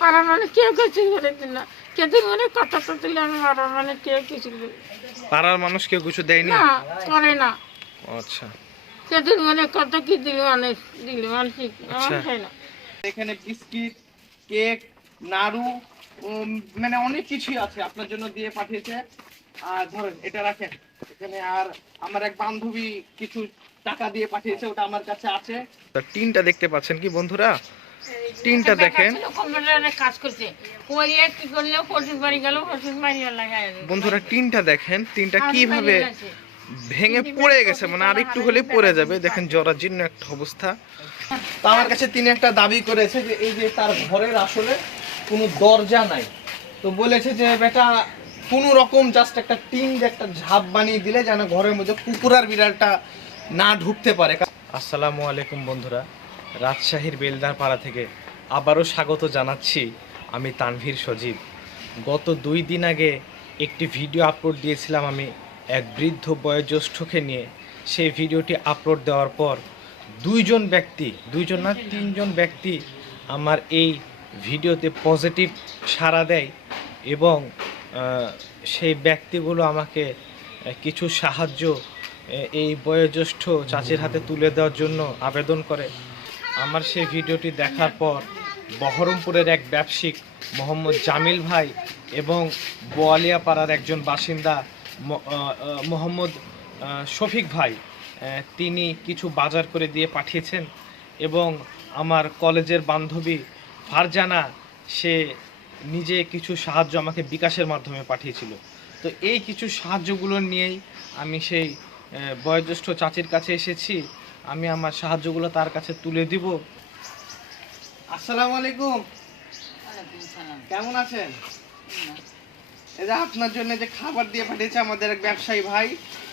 পাড়ার মানে কেউ কিছু করে না। কেদিন মানে কথা তো দিলে আমি পাড়ার মানে কেউ কিছু করে পাড়ার মানুষ কেউ কিছু দেয়নি? না করে না। আচ্ছা। মানে কত কি দিল মানে দিল মানসিক আচ্ছা। হয় না। এখানে বিস্কিট কেক নাড়ু উম, মানে অনেক কিছুই আছে আপনার জন্য দিয়ে পাঠিয়েছে। আর ধরেন এটা রাখেন। এখানে আর আমার এক বান্ধবী কিছু টাকা দিয়ে পাঠিয়েছে ওটা আমার কাছে আছে। তা টিনটা দেখতে পাচ্ছেন কি বন্ধুরা? টিনটা দেখেন। বন্ধুরা টিনটা দেখেন টিনটা কীভাবে ভেঙে পড়ে গেছে মানে আর একটু হলেই পড়ে যাবে। দেখেন জরাজীর্ণ একটা অবস্থা। তো আমার কাছে তিনি একটা দাবি করেছে যে এই যে তার ঘরের আসলে কোনো দরজা নাই। তো বলেছে যে বেটা কোনো রকম জাস্ট একটা টিন একটা ঝাপ বানিয়ে দিলে যেন ঘরের মধ্যে কুকুরার বিড়ালটা না ঢুকতে পারে। আসসালামু আলাইকুম বন্ধুরা। রাজশাহীর বেলদার পাড়া থেকে আবারও স্বাগত জানাচ্ছি আমি তানভীর সজীব। গত দুই দিন আগে একটি ভিডিও আপলোড দিয়েছিলাম আমি এক বৃদ্ধ বয়োজ্যেষ্ঠকে নিয়ে। সেই ভিডিওটি আপলোড দেওয়ার পর দুইজন ব্যক্তি, দুইজন না, তিনজন ব্যক্তি আমার এই ভিডিওতে পজিটিভ সাড়া দেয় এবং সেই ব্যক্তিগুলো আমাকে কিছু সাহায্য এই বয়োজ্যেষ্ঠ চাচির হাতে তুলে দেওয়ার জন্য আবেদন করে। আমার সেই ভিডিওটি দেখার পর বহরমপুরের এক ব্যবসায়িক মোহাম্মদ জামিল ভাই এবং বোয়ালিয়াপাড়ার একজন বাসিন্দা মোহাম্মদ শফিক ভাই তিনি কিছু বাজার করে দিয়ে পাঠিয়েছেন এবং আমার কলেজের বান্ধবী ফারজানা, সে নিজে কিছু সাহায্য আমাকে বিকাশের মাধ্যমে পাঠিয়েছিল। তো এই কিছু সাহায্যগুলো নিয়েই আমি সেই বয়োজ্যেষ্ঠ চাচির কাছে এসেছি। আমি আমার সাহায্যগুলো তার কাছে তুলে দিব। আসসালামু আলাইকুম। কেমন আছেন? এই যে আপনার জন্য যে খাবার দিয়ে পাঠিয়েছে আমাদের এক ব্যবসায়ী ভাই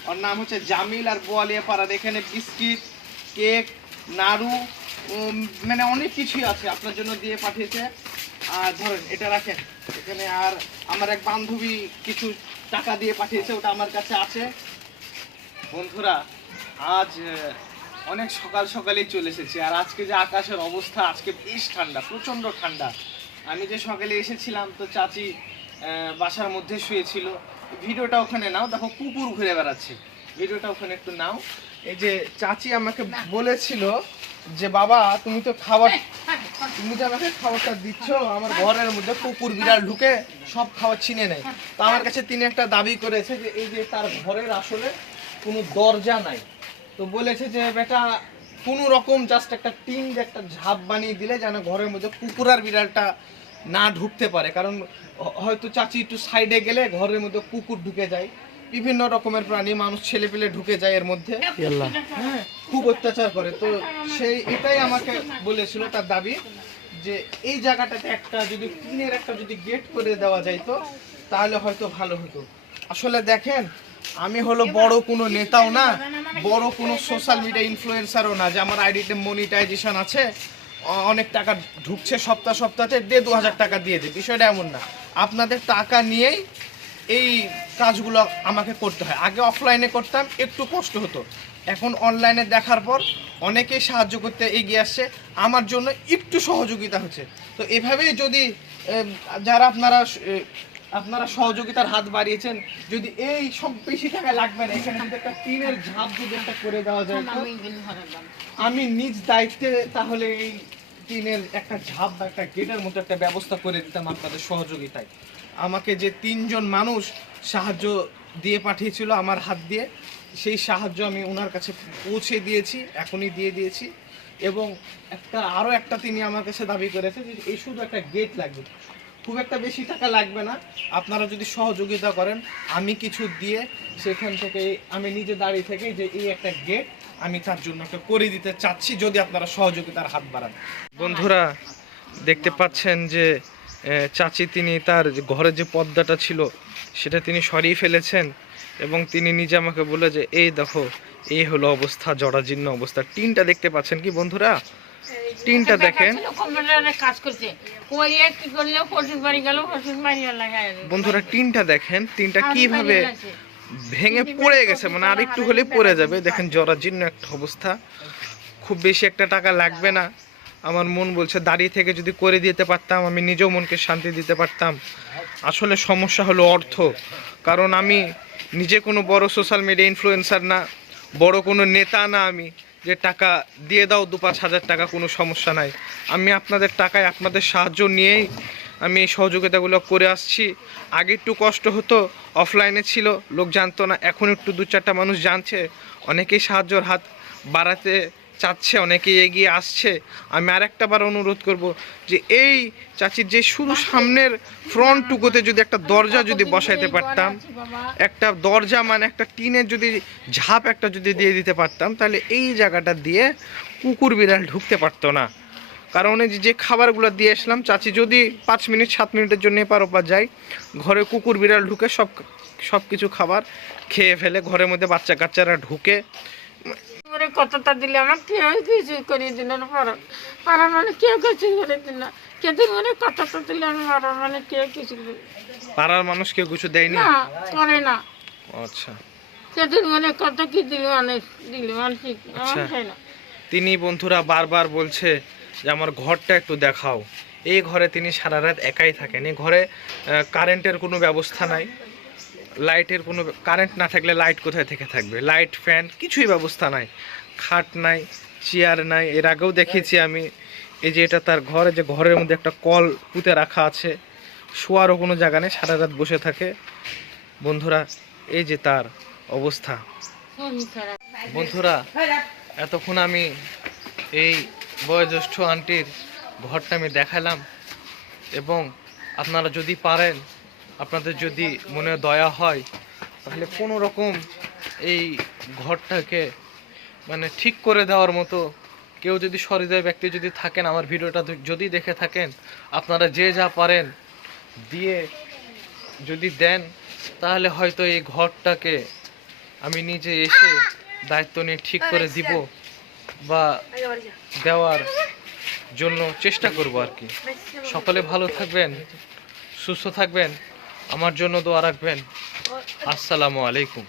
ওর নাম হচ্ছে জামিল আর বোয়ালিয়া পাড়ার। এখানে বিস্কিট কেক নাড়ু মানে অনেক কিছুই আছে আপনার জন্য দিয়ে পাঠিয়েছে। আর ধরেন এটা রাখেন। এখানে আর আমার এক বান্ধবী কিছু টাকা দিয়ে পাঠিয়েছে ওটা আমার কাছে আছে। বন্ধুরা আজ অনেক সকাল সকালেই চলে এসেছি। আর আজকে যে আকাশের অবস্থা, আজকে বেশ ঠান্ডা প্রচণ্ড ঠান্ডা। আমি যে সকালে এসেছিলাম, তো চাচি বাসার মধ্যে শুয়েছিল। ভিডিওটা ওখানে নাও, দেখো কুকুর ঘুরে বেড়াচ্ছে। ভিডিওটা ওখানে একটু নাও। এই যে চাচি আমাকে বলেছিল যে, বাবা, তুমি তো খাবার, তুমি যে আমাকে খাবারটা দিচ্ছ, আমার ঘরের মধ্যে কুকুর, বিড়াল ঢুকে সব খাবার ছিনে নেয়। তো আমার কাছে তিনি একটা দাবি করেছে যে, এই যে তার ঘরের আসলে কোনো দরজা নাই। তো বলেছে যে বেটা কোনো রকম জাস্ট একটা টিন একটা ঝাপ বানিয়ে দিলে যেন ঘরের মধ্যে কুকুরার বিড়ালটা না ঢুকতে পারে। কারণ হয়তো চাচি একটু সাইডে গেলে ঘরের মধ্যে কুকুর ঢুকে যায়। বিভিন্ন রকমের প্রাণী মানুষ ছেলে পেলে ঢুকে যায় এর মধ্যে। হ্যাঁ খুব অত্যাচার করে। তো সেই এটাই আমাকে বলেছিল তার দাবি যে এই জায়গাটাতে একটা যদি টিনের একটা যদি গেট করে দেওয়া যাইতো তাহলে হয়তো ভালো হতো। আসলে দেখেন আমি হলো বড় কোনো নেতাও না, বড় কোনো সোশ্যাল মিডিয়া ইনফ্লুয়েন্সারও না, যে আমার আইডিতে মনিটাইজেশন আছে অনেক টাকা ঢুকছে সপ্তাহ সপ্তাহে দে দু হাজার টাকা দিয়ে দে, বিষয়টা এমন না। আপনাদের টাকা নিয়েই এই কাজগুলো আমাকে করতে হয়। আগে অফলাইনে করতাম, একটু কষ্ট হতো। এখন অনলাইনে দেখার পর অনেকেই সাহায্য করতে এগিয়ে আসছে, আমার জন্য একটু সহযোগিতা হচ্ছে। তো এভাবেই যদি যারা আপনারা আপনারা সহযোগিতার হাত বাড়িয়েছেন। যদি এই সব বেশি টাকা লাগবে না এখানে যদি একটা টিনের ঝাঁপ যদি একটা করে দেওয়া যায় আমি নিজ দায়িত্বে তাহলে এই টিনের একটা ঝাঁপ বা একটা গেটের মতো একটা ব্যবস্থা করে দিতাম আপনাদের সহযোগিতায়। আমাকে যে তিনজন মানুষ সাহায্য দিয়ে পাঠিয়েছিল আমার হাত দিয়ে সেই সাহায্য আমি ওনার কাছে পৌঁছে দিয়েছি এখনই দিয়ে দিয়েছি। এবং একটা আরও একটা তিনি আমার কাছে দাবি করেছে যে এই শুধু একটা গেট লাগবে। খুব একটা বেশি টাকা লাগবে না। আপনারা যদি সহযোগিতা করেন, আমি কিছু দিয়ে সেখান থেকে আমি নিজে দাঁড়িয়ে থেকে যে এই একটা গেট আমি তার জন্য একটা করে দিতে চাচ্ছি, যদি আপনারা সহযোগিতার হাত বাড়ান। বন্ধুরা, দেখতে পাচ্ছেন যে চাচি তিনি তার যে ঘরের যে পর্দাটা ছিল, সেটা তিনি সরিয়ে ফেলেছেন এবং তিনি নিজে আমাকে বলে যে, এই দেখো, এই হলো অবস্থা, জরাজীর্ণ অবস্থা। টিনটা দেখতে পাচ্ছেন কি বন্ধুরা? টিনটা দেখেন। কাজ করছে। ওই কি করল বাড়ি গেল বন্ধুরা টিনটা দেখেন টিনটা কীভাবে ভেঙে পড়ে গেছে মানে আর একটু হলেই পড়ে যাবে। দেখেন জরাজীর্ণ একটা অবস্থা। খুব বেশি একটা টাকা লাগবে না। আমার মন বলছে দাঁড়িয়ে থেকে যদি করে দিতে পারতাম আমি নিজেও মনকে শান্তি দিতে পারতাম। আসলে সমস্যা হলো অর্থ। কারণ আমি নিজে কোনো বড় সোশ্যাল মিডিয়া ইনফ্লুয়েন্সার না বড় কোনো নেতা না আমি। যে টাকা দিয়ে দাও, দু পাঁচ হাজার টাকা, কোনো সমস্যা নাই। আমি আপনাদের টাকায় আপনাদের সাহায্য নিয়েই আমি এই সহযোগিতাগুলো করে আসছি। আগে একটু কষ্ট হতো অফলাইনে ছিল, লোক জানতো না। এখন একটু দু চারটা মানুষ জানছে, অনেকেই সাহায্যর হাত বাড়াতে চাচ্ছে, অনেকে এগিয়ে আসছে। আমি আরেকটা বার অনুরোধ করব যে এই চাচির যে শুধু সামনের ফ্রন্ট টুকুতে যদি একটা দরজা যদি বসাইতে পারতাম, একটা দরজা মানে একটা টিনের যদি ঝাপ একটা যদি দিয়ে দিতে পারতাম, তাহলে এই জায়গাটা দিয়ে কুকুর বিড়াল ঢুকতে পারতো না। কারণ যে- যে খাবারগুলো দিয়ে আসলাম, চাচি যদি পাঁচ মিনিট, সাত মিনিটের জন্য এপার ওপার যায়, ঘরে কুকুর বিড়াল ঢুকে সব সব কিছু খাবার খেয়ে ফেলে, ঘরের মধ্যে বাচ্চা কাচ্চারা ঢুকে করে কতটা দিলে আমার কেউ কিছু করে দিল না পাড়ার পাড়ার মানে কেউ কিছু করে দিল না। কিন্তু মানে কতটা দিলে আমি পাড়ার মানে কেউ কিছু পাড়ার মানুষ কেউ কিছু দেয়নি না? করে না। আচ্ছা। কিন্তু মানে কত কি দিল মানে দিল মানে ঠিক আমার আচ্ছা। খাই না। তিনি বন্ধুরা বারবার বলছে যে আমার ঘরটা একটু দেখাও। এই ঘরে তিনি সারা রাত একাই থাকেন। এই ঘরে কারেন্টের কোনো ব্যবস্থা নাই। লাইটের কোনো কারেন্ট না থাকলে লাইট কোথায় থেকে থাকবে? লাইট ফ্যান কিছুই ব্যবস্থা নাই। খাট নাই চেয়ার নাই। এর আগেও দেখেছি আমি, এই যে এটা তার ঘরে যে ঘরের মধ্যে একটা কল পুঁতে রাখা আছে। শোয়ারও কোনো জায়গা নেই, সারা রাত বসে থাকে। বন্ধুরা, এই যে তার অবস্থা। বন্ধুরা, এতক্ষণ আমি এই বয়োজ্যেষ্ঠ আন্টির ঘরটা আমি দেখালাম। এবং আপনারা যদি পারেন আপনাদের যদি মনে দয়া হয়, তাহলে কোনো রকম এই ঘরটাকে মানে ঠিক করে দেওয়ার মতো কেউ যদি সহৃদয় ব্যক্তি যদি থাকেন, আমার ভিডিওটা যদি দেখে থাকেন, আপনারা যে যা পারেন দিয়ে যদি দেন, তাহলে হয়তো এই ঘরটাকে আমি নিজে এসে দায়িত্ব নিয়ে ঠিক করে দিব বা দেওয়ার জন্য চেষ্টা করব আর কি। সকলে ভালো থাকবেন, সুস্থ থাকবেন। আমার জন্য দোয়া রাখবেন। আসসালামু আলাইকুম।